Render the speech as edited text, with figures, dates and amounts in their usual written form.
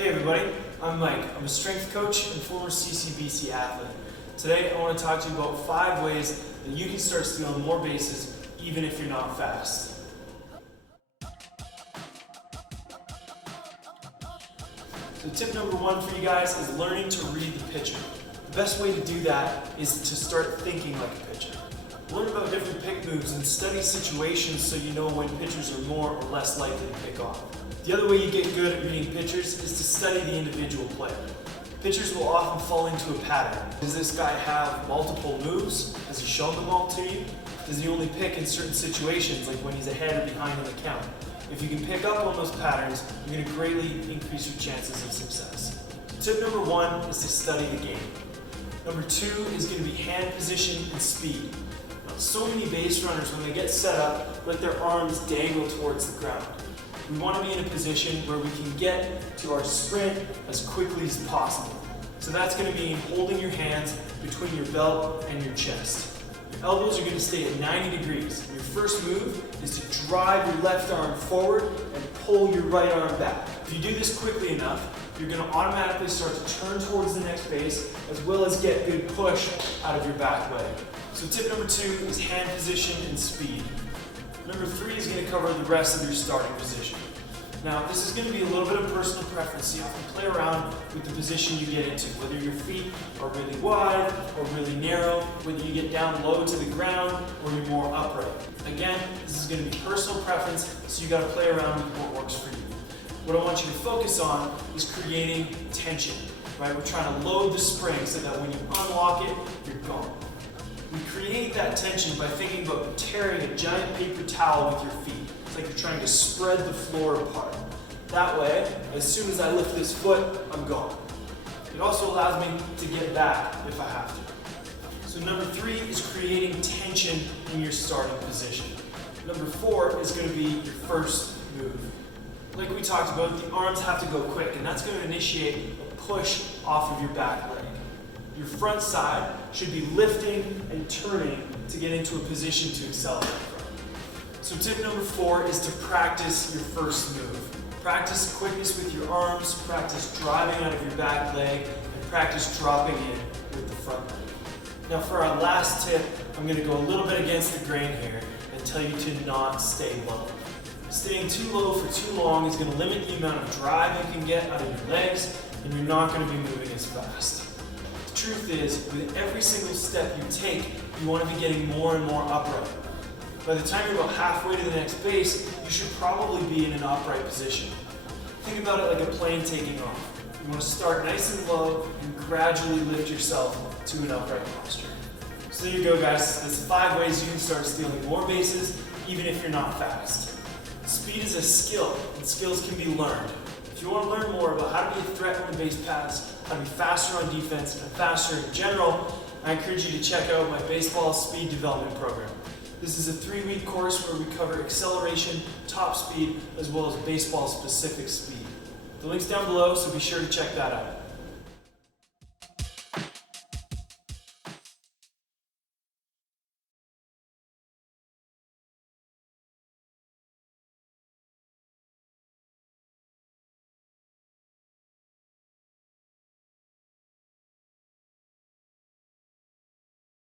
Hey everybody, I'm Mike. I'm a strength coach and former CCBC athlete. Today I want to talk to you about 5 ways that you can start stealing more bases even if you're not fast. So tip number 1 for you guys is learning to read the pitcher. The best way to do that is to start thinking like a pitcher. Learn about different pick moves and study situations so you know when pitchers are more or less likely to pick off. The other way you get good at reading pitchers is to study the individual player. Pitchers will often fall into a pattern. Does this guy have multiple moves? Has he shown them all to you? Does he only pick in certain situations, like when he's ahead or behind on the count? If you can pick up on those patterns, you're going to greatly increase your chances of success. Tip number 1 is to study the game. Number 2 is going to be hand position and speed. Now, so many base runners, when they get set up, let their arms dangle towards the ground. We want to be in a position where we can get to our sprint as quickly as possible. So that's going to mean holding your hands between your belt and your chest. Your elbows are going to stay at 90 degrees. Your first move is to drive your left arm forward and pull your right arm back. If you do this quickly enough, you're going to automatically start to turn towards the next base as well as get good push out of your back leg. So tip number 2 is hand position and speed. Number 3 is going to cover the rest of your starting position. Now, this is going to be a little bit of personal preference, so you have to play around with the position you get into, whether your feet are really wide or really narrow, whether you get down low to the ground or you're more upright. Again, this is going to be personal preference, so you got to play around with what works for you. What I want you to focus on is creating tension, right? We're trying to load the spring so that when you unlock it, you're gone. We create that tension by thinking about tearing a giant paper towel with your feet. It's like you're trying to spread the floor apart. That way, as soon as I lift this foot, I'm gone. It also allows me to get back if I have to. So number 3 is creating tension in your starting position. Number 4 is going to be your first move. Like we talked about, the arms have to go quick, and that's going to initiate a push off of your back leg. Your front side should be lifting and turning to get into a position to accelerate from. So tip number 4 is to practice your first move. Practice quickness with your arms, practice driving out of your back leg, and practice dropping in with the front leg. Now for our last tip, I'm going to go a little bit against the grain here and tell you to not stay low. Staying too low for too long is going to limit the amount of drive you can get out of your legs, and you're not going to be moving as fast. The truth is, with every single step you take, you want to be getting more and more upright. By the time you're about halfway to the next base, you should probably be in an upright position. Think about it like a plane taking off. You want to start nice and low and gradually lift yourself to an upright posture. So there you go, guys. That's 5 ways you can start stealing more bases, even if you're not fast. Speed is a skill, and skills can be learned. If you want to learn more about how to be a threat on the base paths, how to be faster on defense, and faster in general, I encourage you to check out my baseball speed development program. This is a 3-week course where we cover acceleration, top speed, as well as baseball-specific speed. The link's down below, so be sure to check that out.